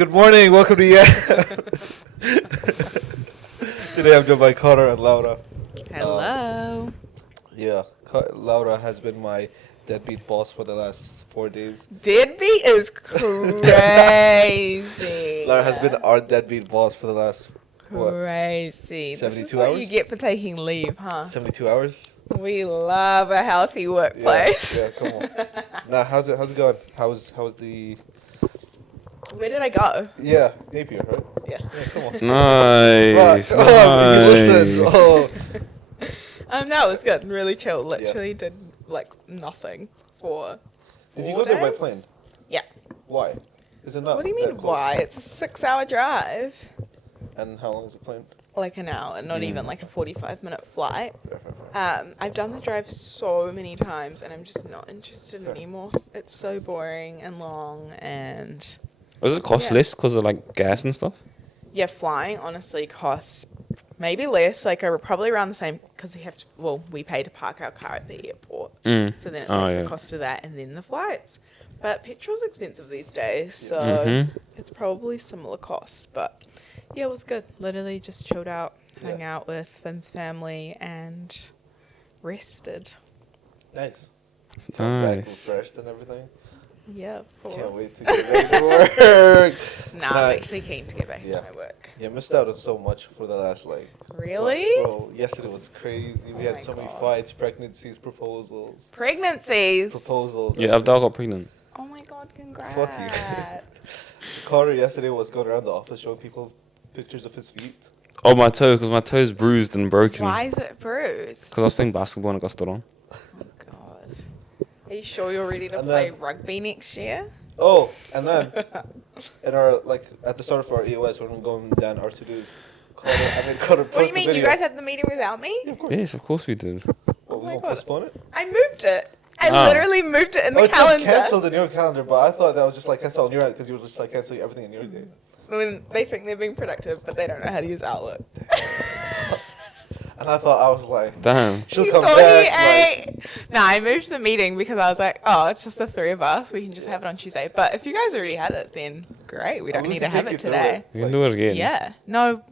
Good morning, welcome to Yeah. Today I'm joined by Connor and Laura. Hello. Yeah, Laura has been my deadbeat boss for the last 4 days. Deadbeat is crazy. Laura has been our deadbeat boss for the last, what, Crazy. 72 This is what hours? you get for taking leave, huh? 72 hours? We love a healthy workplace. Yeah, come on. Now, how's it going? How's the... Where did I go? Yeah, Napier, right? Yeah. Come on. Nice. Right. Oh, he listens. Nice. Oh. No, it was good. Really chill. Literally did like nothing for. Did you 4 go there by days. plane? Yeah. Why? Is it not What do you that mean close? why? It's a 6-hour drive. And how long is the plane? Like an hour, not even like a 45-minute flight. Fair. I've done the drive so many times and I'm just not interested Fair. anymore. It's so boring and long and Does it cost Yeah. less because of like gas and stuff? yeah, flying honestly costs maybe less, like probably around the same because we pay to park our car at the airport. So then it's like the cost of that and then the flights. But petrol's expensive these days, so it's probably similar costs. But yeah, it was good. Literally just chilled out, hung out with Finn's family and rested. Nice. Come back Nice. refreshed and everything. Yeah, of course. Can't wait to get back to work. No, I'm actually keen to get back to my work. Yeah, missed out on so much for the last Really? Bro, yesterday was crazy. We Oh had my so many God. fights, pregnancies, proposals. Pregnancies. Yeah, Abdul got pregnant. Oh my God, congrats. Fuck you. Carter yesterday was going around the office showing people pictures of his feet. Oh, my toe, because my toe's bruised and broken. Why is it bruised? Because I was playing basketball and it got stood on. Oh God. Are you sure you're ready to And play then- rugby next year? Oh, and then in our at the start of our EOS when we're going down our to-dos, Carter What do you mean? You guys had the meeting without me? Yes, of course we did. Well, we my won't God. postpone it? I moved it. I Ah. literally moved it in the It's calendar. cancelled in your calendar, but I thought that was just like cancelled on your end because you were just like cancelling everything in your day. I mean, they think they're being productive, but they don't know how to use Outlook. And I thought, I was like, Damn. she'll You come thought back. he Like, ate. Nah, I moved the meeting because I was like, oh, it's just the three of us. We can just have it on Tuesday. But if you guys already had it, then great. We don't we need can to have take it you through today. We can do it again. Yeah. No.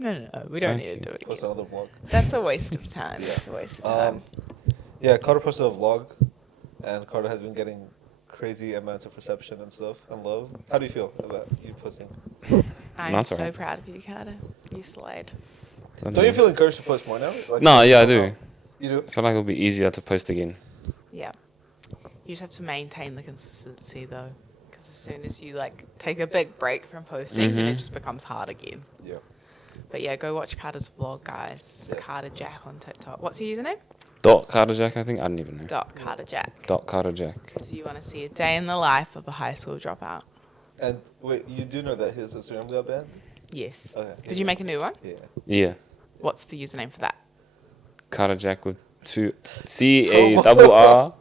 We don't I need to see. do it Post again. another vlog. That's a waste of time. That's a waste of time. Yeah, Carter posted a vlog, and Carter has been getting crazy amounts of reception and stuff and love. How do you feel about you posting? I'm That's so alright. proud of you, Carter. You slayed. Don't you feel encouraged to post more now? Like, No, yeah, I do. You do? I feel like it'll be easier to post again. Yeah. You just have to maintain the consistency though, because as soon as you like take a big break from posting, then it just becomes hard again. Yeah. But yeah, go watch Carter's vlog, guys. Yeah. Carter Jack on TikTok. What's your username? Dot Carter Jack, I think. I don't even know. Carter Jack. Dot Carter Jack. If you want to see a day in the life of a high school dropout. And wait, you do know that his Instagram got banned? Yes. Okay. Did you make a new one? Yeah. Yeah. What's the username for that? Carter Jack with two CARR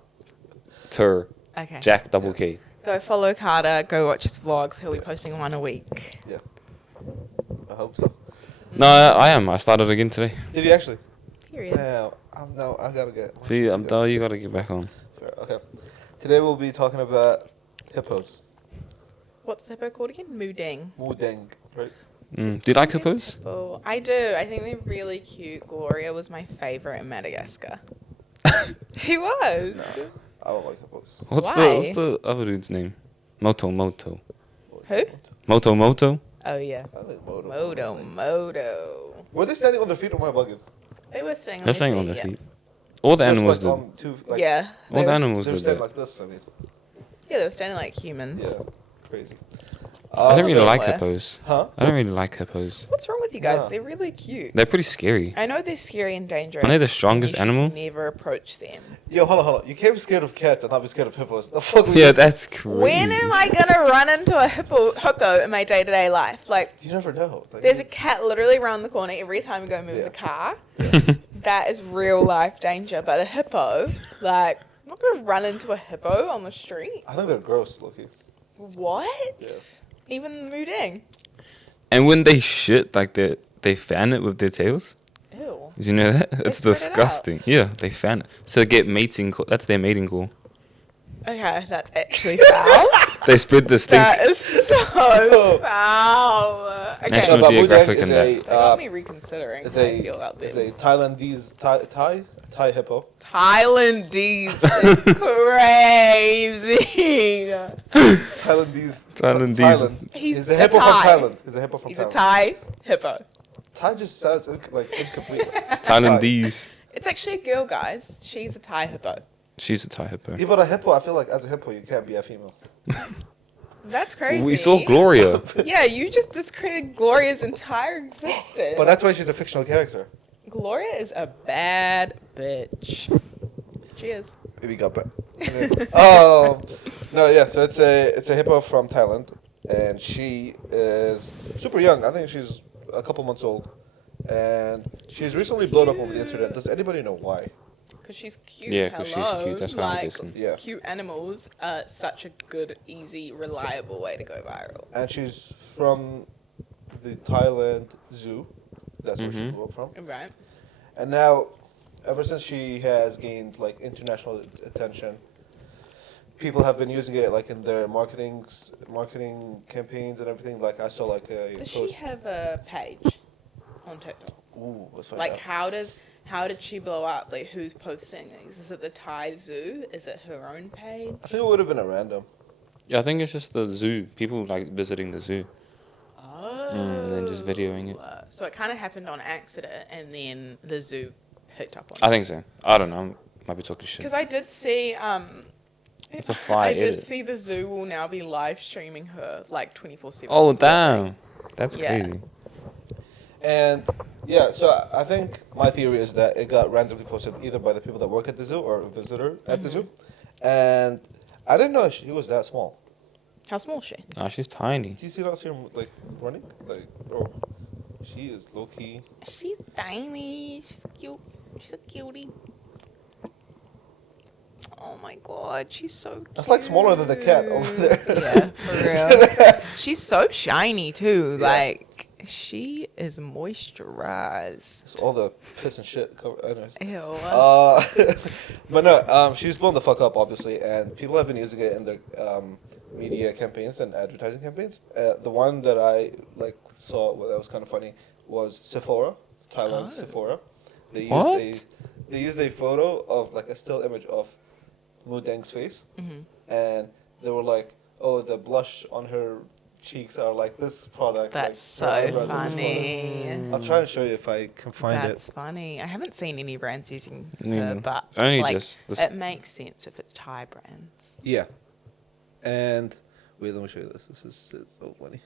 Tur. Okay. Jack double K. Go follow Carter. Go watch his vlogs. He'll be posting one a week. Yeah. I hope so. No, I am. I started again today. Did you actually? Period. Damn. I gotta get. See, Abdul, you gotta get back on. Fair. Okay. Today we'll be talking about hippos. What's the hippo called again? Mooding. Wudeng, right? Do you like hippos? Hippo. I do. I think they're really cute. Gloria was my favorite in Madagascar. She was. No, I don't like hippos. What's Why? the other dude's name? Moto. Who? Moto. Oh yeah. I think Moto. Moto. Were they standing on their feet or am I bugging? They were staying on They're their staying feet. on their yeah. feet. All the Just animals like do. on two, like, Yeah. All They the were- animals They do were standing that. like this, I mean. Yeah, they were standing like humans. Yeah. Crazy. I don't really so like where? hippos. Huh? I don't really like hippos. What's wrong with you guys? Yeah. They're really cute. They're pretty scary. I know they're scary and dangerous. Aren't they the and strongest you should animal? Never approach them. Yo, hold on. You can't be scared of cats and not be scared of hippos. The fuck? Yeah, that's crazy. When am I gonna run into a hippo in my day-to-day life? Like, You never know. Like, there's a cat literally around the corner every time we go move Yeah. the car. That is real life danger. But a hippo, like, I'm not gonna run into a hippo on the street. I think they're gross, Loki. What? Yeah. Even Mooding. And when they shit, like they fan it with their tails. Ew. Did you know that? It's spread it out. disgusting. Yeah, they fan it. So they get mating call. That's their mating call. Okay, that's actually foul. They spread the stink. That is so foul. Okay. National but Geographic Mudang and is that. a That got me reconsidering is how I a feel about is them. a Thailandese Thai hippo. Thailandese is crazy. Thailandese. Thailandese. Thailand. He's a a hippo from Thai. Thailand. He's a hippo from He's a Thailand. Thai hippo. Thai just sounds incomplete. Thailandese. It's actually a girl, guys. She's a Thai hippo. She's a Thai hippo. Yeah, but a hippo, I feel like as a hippo, you can't be a female. That's crazy. We saw Gloria. Yeah, you just discredited Gloria's entire existence. But that's why she's a fictional character. Gloria is a bad bitch. She is. Maybe got back. Oh no, yeah. So it's a hippo from Thailand, and she is super young. I think she's a couple months old, and she's recently blown up over the internet. Does anybody know why? Because she's cute. Yeah, 'cause she's Hello. cute. That's what I'm like, guessing. Yeah. Cute animals are such a good, easy, reliable way to go viral. And she's from the Thailand Zoo. That's where she Mhm. grew up from. Right. And now, ever since she has gained like international attention, people have been using it like in their marketing campaigns and everything. Like I saw like a Does she post. have a page on TikTok? Ooh, let's find Like, out. how did she blow up? Like, who's posting these? Is it the Thai Zoo? Is it her own page? I think it would have been a random. Yeah, I think it's just the zoo. People like visiting the zoo. Oh. And then just videoing it. So it kind of happened on accident, and then the zoo picked up on I it. think so. I don't know. Might be talking shit. Because I did see, It's a fire I did edit. see the zoo will now be live streaming her like 24/7. Oh sort of thing. damn, that's Yeah. crazy. And yeah, so I think my theory is that it got randomly posted either by the people that work at the zoo or a visitor at the zoo. And I didn't know she was that small. How small is she? Nah, she's tiny. Do you see that her like running? Like, bro, she is low key. She's tiny. She's cute. She's a cutie. Oh my god, she's so cute. That's like smaller than the cat over there. Yeah, for real. She's so shiny too. Yeah. Like, she is moisturized. It's all the piss and shit covered. Anyways. Ew. But no, she's blown the fuck up, obviously, and people have been using it in their media campaigns and advertising campaigns. The one that I saw that was kind of funny was Sephora, Thailand Sephora. They used What? they used a photo of like a still image of Mudang's face, and they were like, "Oh, the blush on her cheeks are like this product." That's like, so rather than this funny. product. I'll try and show you if I can find That's it. funny. I haven't seen any brands using Me her, neither. but Only like, just the it makes sense if it's Thai brands. Yeah, and wait, let me show you this. This is it's so funny.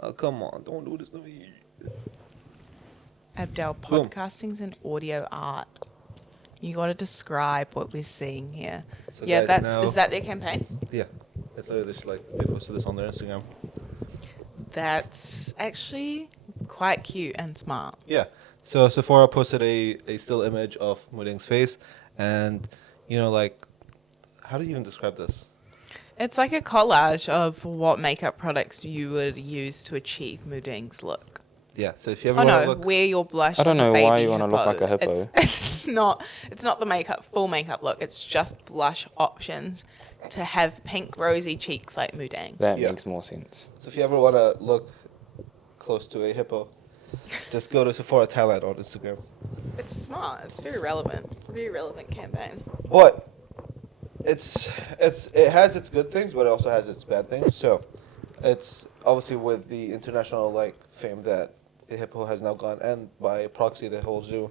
Oh come on! Don't do this to me. Abdel, Boom. podcasting's an audio art. You got to describe what we're seeing here. So Yeah, guys, that's now- is that their campaign? Yeah, it's literally just like they posted this on their Instagram. That's actually quite cute and smart. Yeah. So Sephora posted a still image of Mudang's face, and how do you even describe this? It's like a collage of what makeup products you would use to achieve Mudang's look. Yeah. So if you ever Oh want to no, look, wear your blush. I don't like a know why baby you wanna look like a hippo. It's not the full makeup look. It's just blush options to have pink rosy cheeks like Mudang. That Yeah. makes more sense. so if you ever want to look close to a hippo, just go to Sephora Thailand on Instagram. It's smart. It's very relevant. It's a very relevant campaign. But it has its good things, but it also has its bad things. So it's obviously with the international fame that the hippo has now gone, and by proxy the whole zoo.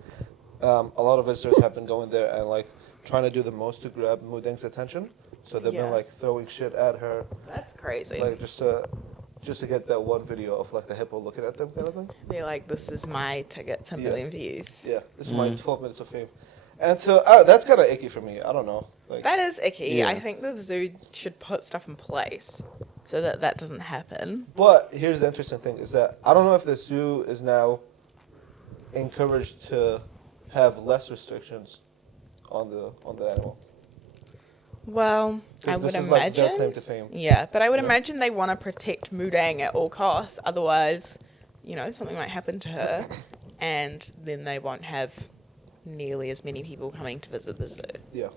A lot of visitors have been going there and trying to do the most to grab Mudang's attention. So they've Yeah. been throwing shit at her, That's crazy. just to get that one video of the hippo looking at them kind of thing. They're like, this is my ticket to Yeah. million views. Yeah, this is my 12 minutes of fame, and so that's kind of icky for me. I don't know. That is icky. Yeah. I think the zoo should put stuff in place so that that doesn't happen. But here's the interesting thing: is that I don't know if the zoo is now encouraged to have less restrictions on the animal. Well, 'Cause I would this is their imagine. claim to fame. Yeah, but I would Yeah. imagine they want to protect Mudang at all costs. Otherwise, something might happen to her, and then they won't have nearly as many people coming to visit the zoo. Yeah.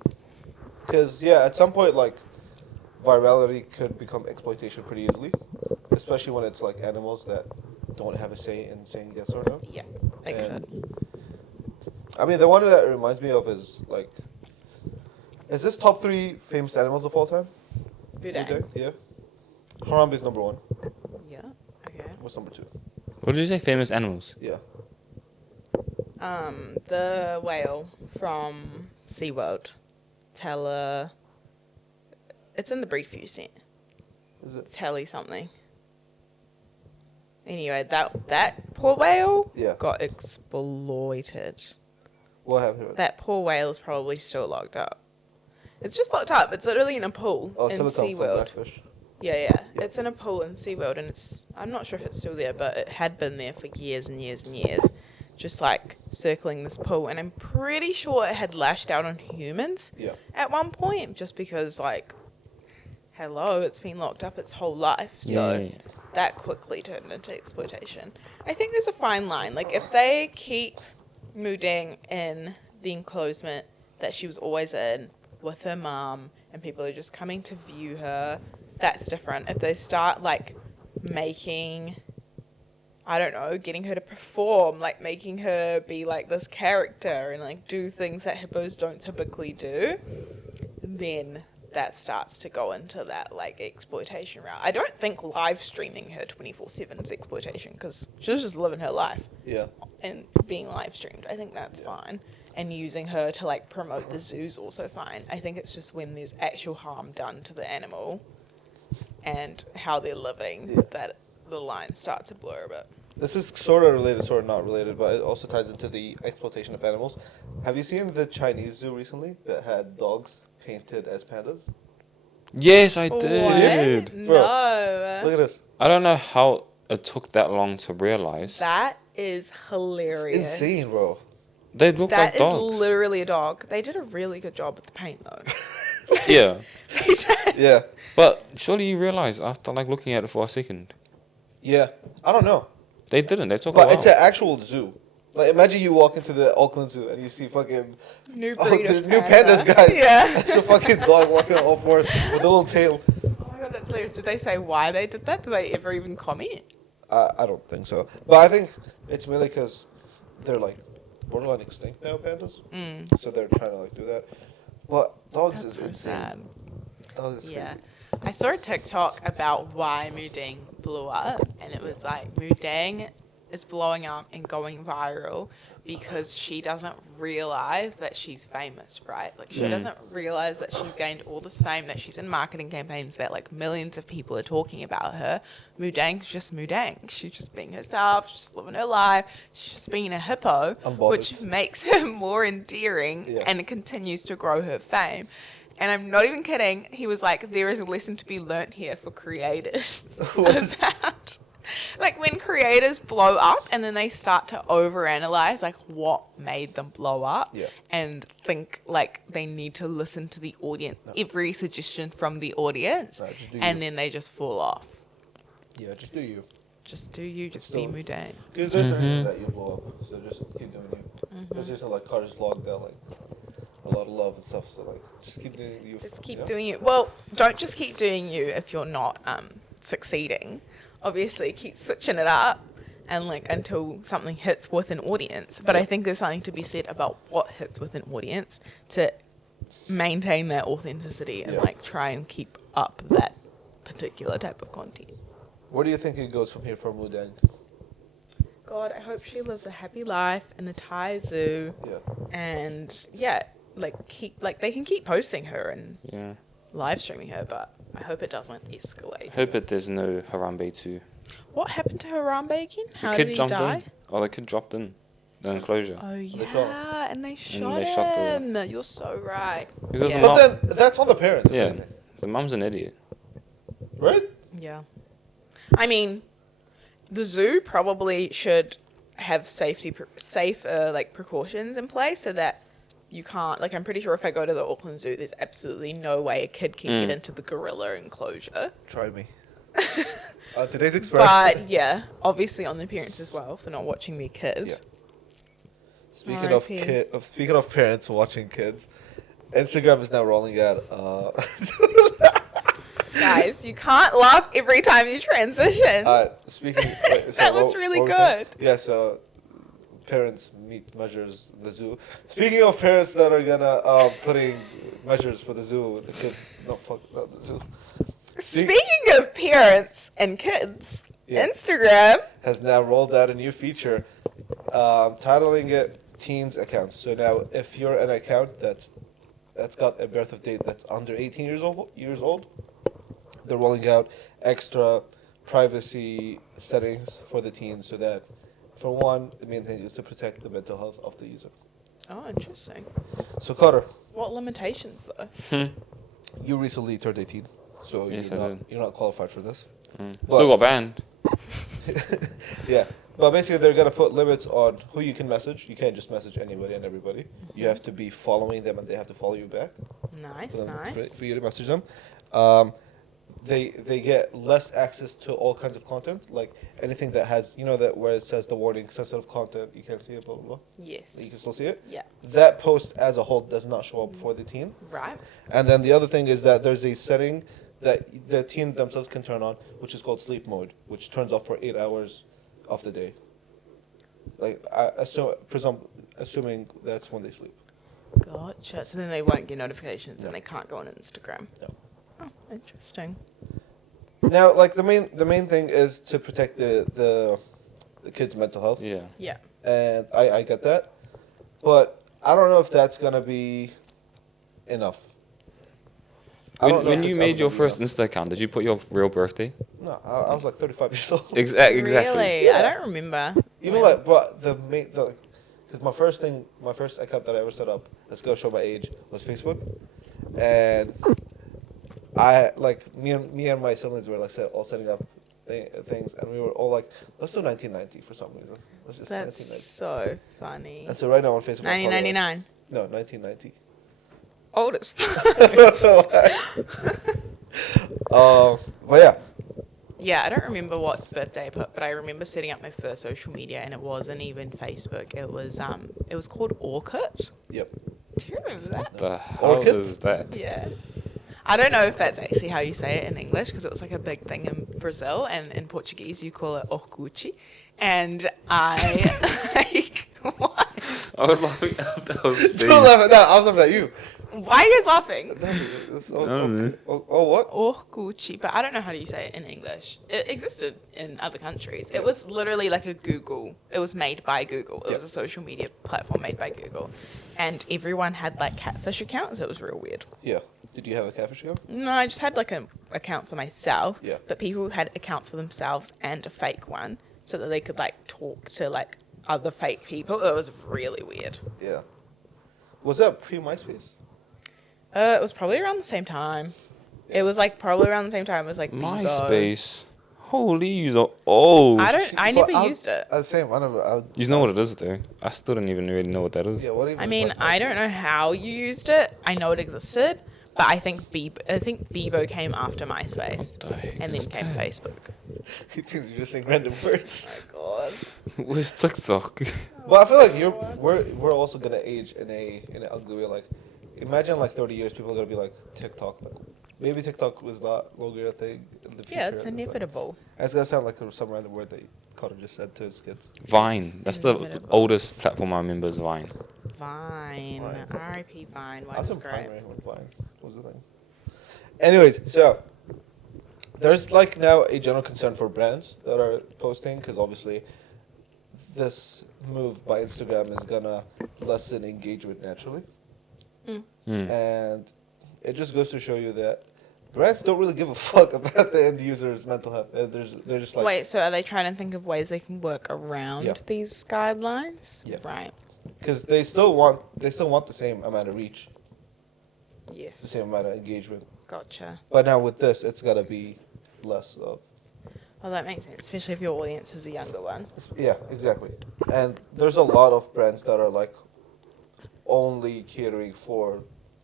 Because yeah, at some point like virality could become exploitation pretty easily, especially when it's like animals that don't have a say in saying yes or no. Yeah, they And could. I mean, the one that it reminds me of is like, is this top 3 famous animals of all time? Budang. Yeah. Harambe's number 1. Yeah. Okay. What's number 2? What did you say? Famous animals? Yeah. The whale from SeaWorld. It's in the breed view set. Is it? Telly something. Anyway, that poor whale Yeah. got exploited. What happened? That poor whale is probably still locked up. It's just locked up. It's literally in a pool in Telecom for SeaWorld. Blackfish. Yeah. It's in a pool in SeaWorld, and I'm not sure if it's still there, but it had been there for years and years and years, just like circling this pool. And I'm pretty sure it had lashed out on humans Yeah. at one point, just because, like, hello, it's been locked up its whole life. So Yeah. that quickly turned into exploitation. I think there's a fine line. Like, if they keep Mudang in the enclosement that she was always in with her mum, and people are just coming to view her, that's different. If they start, like, making, I don't know, getting her to perform, like, making her be, like, this character and, like, do things that hippos don't typically do, then that starts to go into that, like, exploitation route. I don't think live streaming her 24/7 is exploitation, because she's just living her life Yeah. and being live streamed. I think that's fine. And using her to, like, promote the zoo's also fine. I think it's just when there's actual harm done to the animal and how they're living that the lines start to blur a bit. This is sort of related, sort of not related, but it also ties into the exploitation of animals. Have you seen the Chinese zoo recently that had dogs painted as pandas? Yes, I did. What? Bro, No. Look at this. I don't know how it took that long to realize. That is hilarious. Insane, bro. They look That like is dogs. literally a dog. They did a really good job with the paint, though. Yeah. They did. Yeah. But surely you realize after like looking at it for a second. Yeah. I don't know. They didn't. They took a But while. it's an actual zoo. Like, imagine you walk into the Auckland Zoo and you see fucking New breed the of new panda. pandas, guys. Yeah. It's a fucking dog walking on all fours with a little tail. Oh my god, that's hilarious. Did they say why they did that? Did they ever even comment? I don't think so. But I think it's mainly because they're like borderline extinct now, pandas. So they're trying to like do that. But dogs That's is so insane. sad. Dogs is Yeah. crazy. I saw a TikTok about why Mudang blew up, and it was like Mudang is blowing up and going viral because she doesn't realize that she's famous, right? Like, she doesn't realize that she's gained all this fame, that she's in marketing campaigns, that like millions of people are talking about her. Mudang's just Mudang. She's just being herself. She's just living her life. She's just being a hippo, Unbothered. which makes her more endearing Yeah. and it continues to grow her fame. And I'm not even kidding. He was like, there is a lesson to be learnt here for creators. About, like, when creators blow up and then they start to overanalyze, like, what made them blow up, Yeah. and think, like, they need to listen to the audience, every suggestion from the audience, No, just do and you. then they just fall off. Yeah, just do you. Just do you, just be So- Mudang. Because there's a reason that you blow up. So just keep doing you. There's just like Carter's vlog got like a lot of love and stuff. So like just keep doing you. Just keep you know? doing you. Well, don't just keep doing you if you're not succeeding. Obviously, keep switching it up and like until something hits with an audience. But I think there's something to be said about what hits with an audience to maintain that authenticity and Yeah. like try and keep up that particular type of content. Where do you think it goes from here for Mudang? God, I hope she lives a happy life in the Thai zoo, Yeah. and yeah, like they can keep posting her and Yeah. live streaming her, but I hope it doesn't escalate. Hope that there's no Harambe too. What happened to Harambe again? How The did kid he jumped die? in. Oh, the kid dropped in the enclosure. Oh They shot yeah, and they shot shot the- him. You're so right. Because Yeah. the But mom, then that's on the parents. yeah, isn't it? the mom's an idiot. Right? Yeah. I mean, the zoo probably should have safe like precautions in place so that you can't, like, I'm pretty sure if I go to the Auckland Zoo, there's absolutely no way a kid can get into the gorilla enclosure. Try me. Today's experiment. But yeah, obviously on the parents as well for not watching their kid. Yeah. Speaking of RIP. speaking of parents watching kids, Instagram is now rolling out. Guys, you can't laugh every time you transition. Speaking, That was really were we saying? good. Yeah, so parents meet measures the zoo. Speaking of parents that are gonna putting measures for the zoo, the kids. No, fuck, not the zoo. Speaking of parents and kids, Yeah. Instagram. Has now rolled out a new feature, titling it Teens Accounts. So now, if you're an account that's got a birth of date that's under 18 years old, they're rolling out extra privacy settings for the teens, so that, for one, the main thing is to protect the mental health of the user. Oh, interesting. So Carter, What limitations though? you recently turned 18, so Yes, you're not qualified for this. Still got banned. Yeah, but basically they're gonna put limits on who you can message. You can't just message anybody and everybody. You have to be following them, and they have to follow you back Nice, for, them, nice. for you to message them. They get less access to all kinds of content, like anything that has, that where it says the warning, sensitive content, you can't see it, blah blah blah. Yes. You can still see it. Yeah. That post as a whole does not show up for the teen. Right. And then the other thing is that there's a setting that the teen themselves can turn on, which is called sleep mode, which turns off for 8 hours of the day. Like assuming that's when they sleep. Gotcha. So then they won't get notifications and they can't go on Instagram. No. Oh, interesting. Now, like the main thing is to protect the kids' mental health. Yeah. Yeah. And I get that, but I don't know if that's gonna be enough. When you made your first Insta account, did you put your real birthday? No, I was like 35 years old. Exactly. Really? Yeah. I don't remember. Even when. like, but because my first account that I ever set up, let's go show my age, was Facebook, and I like me and my siblings were like all setting up things, and we were all like, let's do 1990 for some reason. Let's just That's 1990. so funny. And so right now on Facebook, 1999. No, 1990. Old as fuck. But yeah. Yeah, I don't remember what birthday I put, but I remember setting up my first social media, and it wasn't even Facebook. It was called Orkut. Yep. Do you remember that? The hell Orchid? is that? Yeah. I don't know if that's actually how you say it in English, because it was like a big thing in Brazil, and in Portuguese you call it Orkut. And I like what? I was laughing at those Don't laugh at that. I was laughing at you. Why are you guys laughing? What? Orkut, but I don't know how do you say it in English. It existed in other countries. It was literally like a Google. It was made by Google. It was a social media platform made by Google, and everyone had like catfish accounts. It was real weird. Yeah. Did you have a catfish account? No, I just had like an account for myself. Yeah. But people had accounts for themselves and a fake one, so that they could like talk to like other fake people. It was really weird. Yeah. Was that pre-MySpace? It was probably around the same time. It was like probably around the same time as like Bebo. MySpace. Holy, you're old. I never used it. Same. I never. You know what it is, though. I still don't even really know what that is. Yeah. What even? I is, mean, like, I don't know how you used it. I know it existed, but I think Bebo came after MySpace, What the heck and then is came that? Facebook. He thinks you're just saying random words. Oh my god. Where's TikTok? But I feel like we're also gonna age in an ugly way. Like, imagine like 30 years, people are gonna be like TikTok. Like, maybe TikTok was not longer a thing in the future. Yeah, it's and inevitable. It's gonna sound like some random word that Carter just said to his kids. Vine. That's the inevitable. oldest platform I remember is Vine. Vine. Vine. R.I.P. Vine. I Vine was was in great. primary when Vine was the thing. Anyways, so there's like now a general concern for brands that are posting, because obviously this move by Instagram is gonna lessen engagement naturally, and it just goes to show you that brands don't really give a fuck about the end user's mental health. They're just like, Wait, so are they trying to think of ways they can work around Yeah. these guidelines? Yeah. Right. because they still want the same amount of reach, the Yes. same amount of engagement. Gotcha. But now with this, it's gotta be less of. Well, that makes sense, especially if your audience is a younger one. Yeah, exactly. And there's a lot of brands that are like only catering for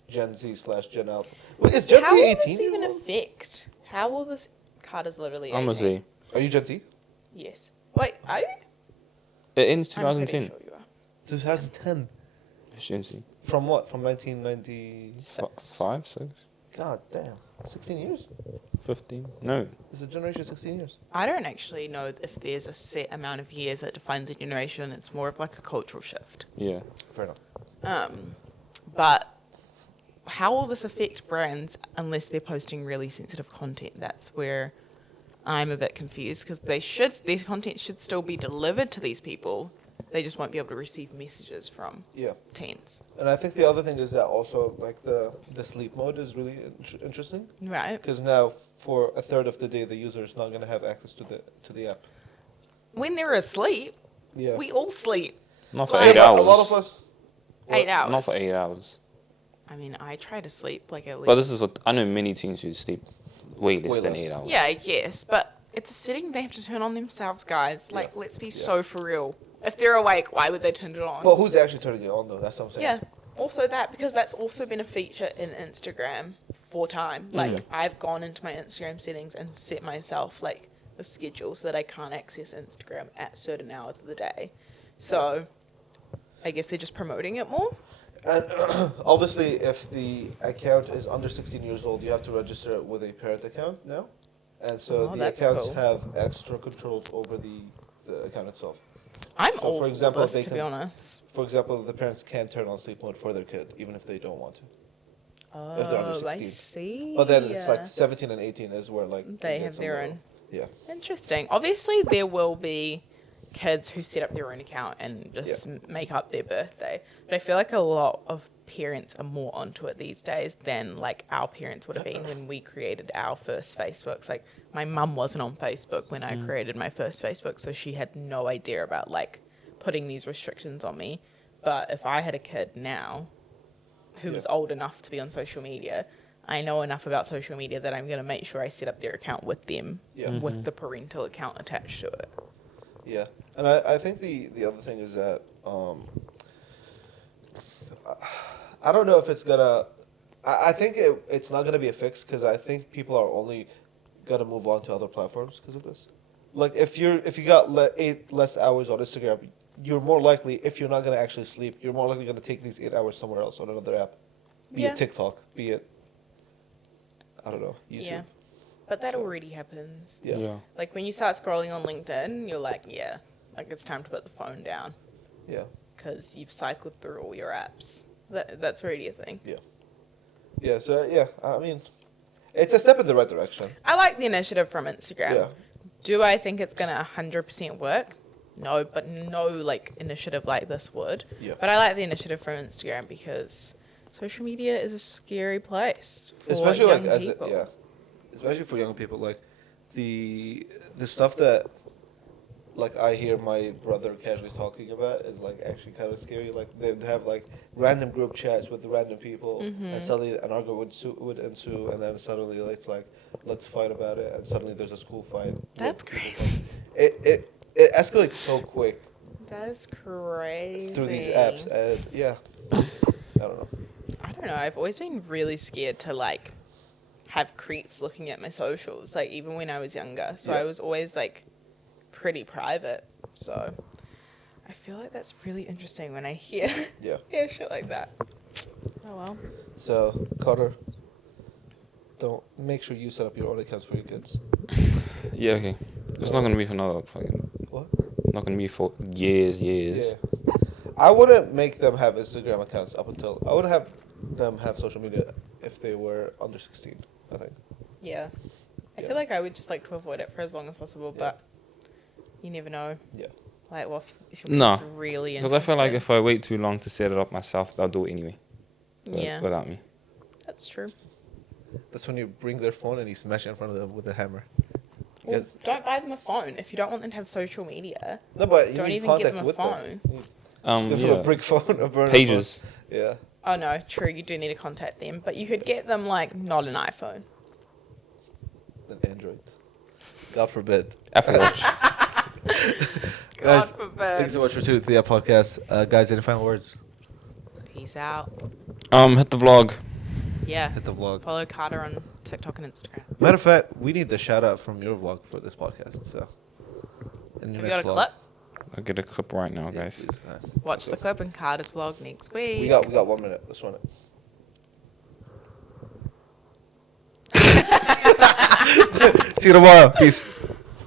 Gen Z/Gen Alpha. Wait, is Gen How Z will 18? this even affect? How will this? Carter's literally 18. I'm gonna say Are you Gen Z? Yes. Wait, are you? in I'm pretty 2010. sure you are. 2010. It's Gen Z. From what? From 1990? 5, 6, God damn. 16 years? 15? No. Is a generation 16 years? I don't actually know if there's a set amount of years that defines a generation. It's more of like a cultural shift. Yeah. Fair enough. But how will this affect brands unless they're posting really sensitive content? That's where I'm a bit confused, because their content should still be delivered to these people. They just won't be able to receive messages from teens. And I think the other thing is that also, like, the sleep mode is really interesting. Right. Because now, for a third of the day, the user is not going to have access to the app. When they're asleep, we all sleep. Not for 8 hours. A lot of us... 8 hours. Not for 8 hours. I mean, I try to sleep like at least... But this is what... I know many teens who sleep way less than 8 hours. Yeah, I guess. But it's a setting they have to turn on themselves, guys. Like, let's be so for real. If they're awake, why would they turn it on? Well, who's actually turning it on, though? That's what I'm saying. Yeah. Also that, because that's also been a feature in Instagram for time. Like, I've gone into my Instagram settings and set myself, like, a schedule so that I can't access Instagram at certain hours of the day. So, I guess they're just promoting it more. And obviously, if the account is under 16 years old, you have to register it with a parent account now. And so the accounts have extra controls over the account itself. I'm so all for example, for this, to be honest. For example, the parents can turn on sleep mode for their kid, even if they don't want to. Oh, if they're under 16. I see. But then it's like 17 and 18 is where, like, they have their own. Yeah. Interesting. Obviously, there will be kids who set up their own account and just make up their birthday. But I feel like a lot of parents are more onto it these days than, like, our parents would have been when we created our first Facebooks. Like, my mum wasn't on Facebook when I created my first Facebook, so she had no idea about, like, putting these restrictions on me. But if I had a kid now who was old enough to be on social media, I know enough about social media that I'm going to make sure I set up their account with them, with the parental account attached to it. Yeah. And I think the other thing is that I don't know if it's gonna. I think it's not gonna be a fix, because I think people are only gonna move on to other platforms because of this. Like, if you got 8 less hours on Instagram, you're more likely, if you're not gonna actually sleep, you're more likely gonna take these 8 hours somewhere else on another app, be it TikTok, be it, I don't know, YouTube. Yeah, but that already happens. Yeah. Like, when you start scrolling on LinkedIn, you're like, like, it's time to put the phone down. Yeah. Because you've cycled through all your apps. That's already a thing. Yeah. Yeah. So I mean, it's a step in the right direction. I like the initiative from Instagram. Yeah. Do I think it's gonna 100% work? No, but no, like, initiative like this would. Yeah. But I like the initiative from Instagram because social media is a scary place for especially young like people. especially for young people, like the stuff that, like, I hear my brother casually talking about is, like, actually kind of scary. Like, they'd have, like, random group chats with the random people, and suddenly an argument would ensue, and then suddenly it's like, let's fight about it, and suddenly there's a school fight. That's crazy. It escalates so quick. That's crazy. Through these apps, and I don't know. I don't know. I've always been really scared to, like, have creeps looking at my socials, like, even when I was younger. So I was always, like, pretty private. So I feel like that's really interesting when I hear shit like that. Oh well. So, Carter, don't make sure you set up your own accounts for your kids. Yeah, okay. It's not gonna be for another fucking. What? Not gonna be for years. Yeah. I wouldn't make them have Instagram accounts up until I would have them have social media if they were under 16. I think. Yeah. I feel like I would just like to avoid it for as long as possible, but you never know. Yeah. Like, well, if your kids really because I feel like if I wait too long to set it up myself, they'll do it anyway. Without me. That's true. That's when you bring their phone and you smash it in front of them with a hammer. Well, don't buy them a phone if you don't want them to have social media. No, but you don't need even contact give them a with phone. them. Give them a brick phone, a burner Pages. phone. Yeah. Oh no, true. You do need to contact them, but you could get them, like, not an iPhone. An Android. God forbid. Apple Watch. Guys, forbid. thanks so much for tuning to the podcast. Guys, any final words? Peace out. Hit the vlog. Yeah. Hit the vlog. Follow Carter on TikTok and Instagram. Matter of fact, we need the shout out from your vlog for this podcast. So, in your Have you next got a vlog. clip? I'll get a clip right now, guys. Watch the clip and Carter's vlog next week. We got 1 minute. Let's run it. See you tomorrow. Peace.